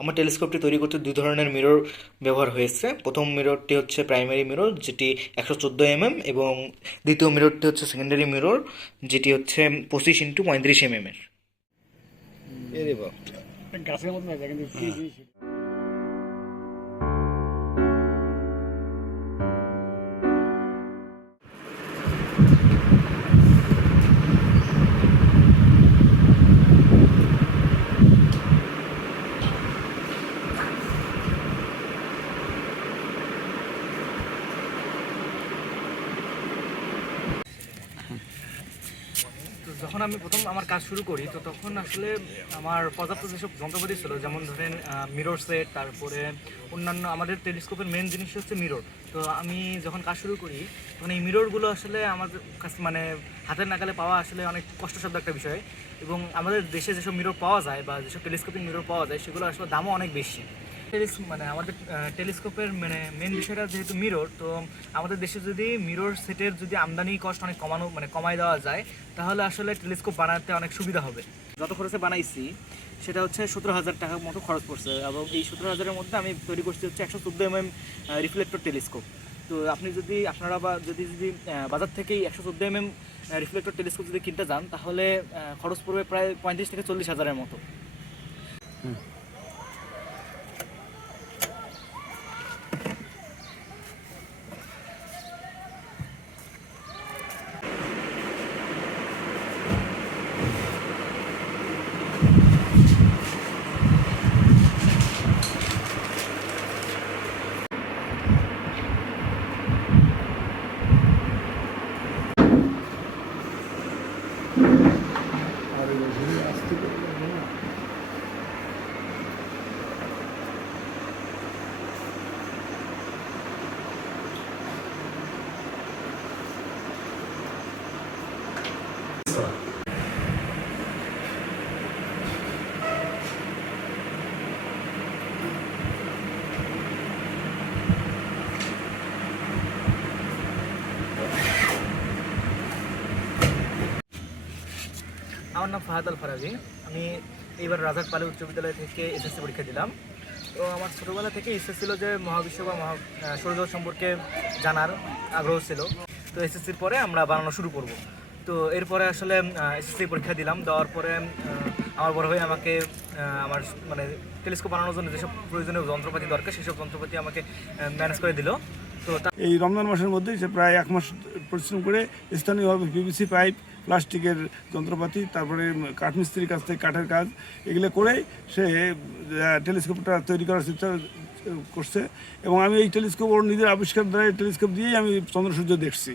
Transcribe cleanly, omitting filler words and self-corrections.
আমার টেলিস্কোপটি তৈরি করতে দুই ধরনের মিরর ব্যবহার হয়েছে। প্রথম মিররটি হচ্ছে প্রাইমারি মিরর, যেটি 114 mm, এবং দ্বিতীয় মিররটি হচ্ছে সেকেন্ডারি মিরর, যেটি হচ্ছে 25x35 mm এর। এরে বাপ! গাছের মতো লাগে কিন্তু কি জিনিস তো যখন আমি প্রথম আমার কাজ শুরু করি, তো তখন আসলে আমার পর্যাপ্ত যেসব যন্ত্রপাতি ছিল, যেমন ধরেন মিরর সেট, তারপরে অন্যান্য আমাদের টেলিস্কোপের মেন জিনিস হচ্ছে মিরর। তো আমি যখন কাজ শুরু করি তখন এই মিররগুলো আসলে আমাদের কাছে মানে হাতের নাগালে পাওয়া আসলে অনেক কষ্টসাধ্য একটা বিষয়। এবং আমাদের দেশে যেসব মিরর পাওয়া যায় বা যেসব টেলিস্কোপিক মিরর পাওয়া যায়, সেগুলো আসলে দামও অনেক বেশি। মানে আমাদের টেলিস্কোপের মানে মেন বিষয়টা যেহেতু মিরর, তো আমাদের দেশে যদি মিরর সেটের যদি আমদানি কস্ট অনেক কমায় দেওয়া যায়, তাহলে আসলে টেলিস্কোপ বানাতে অনেক সুবিধা হবে। যত খরচে বানাইছি সেটা হচ্ছে 17,000 টাকার মতো খরচ পড়ছে, এবং এই 17,000-এর মধ্যে আমি তৈরি করছি হচ্ছে 114 mm রিফ্লেক্টর টেলিস্কোপ। তো আপনারা বাজার থেকেই 114 mm রিফ্লেক্টর টেলিস্কোপ যদি কিনতে যান, তাহলে খরচ পড়বে প্রায় 35 থেকে 40,000-এর মতো। আমার নাম ফাহাদ আল ফারাজি। আমি এইবার রাজার পালে উচ্চ বিদ্যালয় থেকে এসএসসি পরীক্ষা দিলাম। তো আমার ছোটোবেলা থেকে ইচ্ছা ছিল যে মহাবিশ্ব বা সৌরজগৎ সম্পর্কে জানার আগ্রহ ছিল। তো এসএসসির পরে আমরা বানানো শুরু করব। তো এরপরে আসলে এসএসসি পরীক্ষা দিলাম, দেওয়ার পরে আমার বড় ভাই আমাকে আমার মানে টেলিস্কোপ বানানোর জন্য যেসব প্রয়োজনীয় যন্ত্রপাতি দরকার, সেসব যন্ত্রপাতি আমাকে ম্যানেজ করে দিল। তো এই রমজান মাসের মধ্যেই সে প্রায় 1 মাস পরিশ্রম করে স্থানীয়ভাবে পিভিসি পাইপ, প্লাস্টিকের যন্ত্রপাতি, তারপরে কাঠমিস্ত্রির কাছ থেকে কাঠের কাজ, এগুলো করেই সে টেলিস্কোপটা তৈরি করার চেষ্টা করছে। এবং আমি এই টেলিস্কোপ ওর নিজের আবিষ্কার দ্বারা টেলিস্কোপ দিয়েই আমি চন্দ্র সূর্য দেখছি।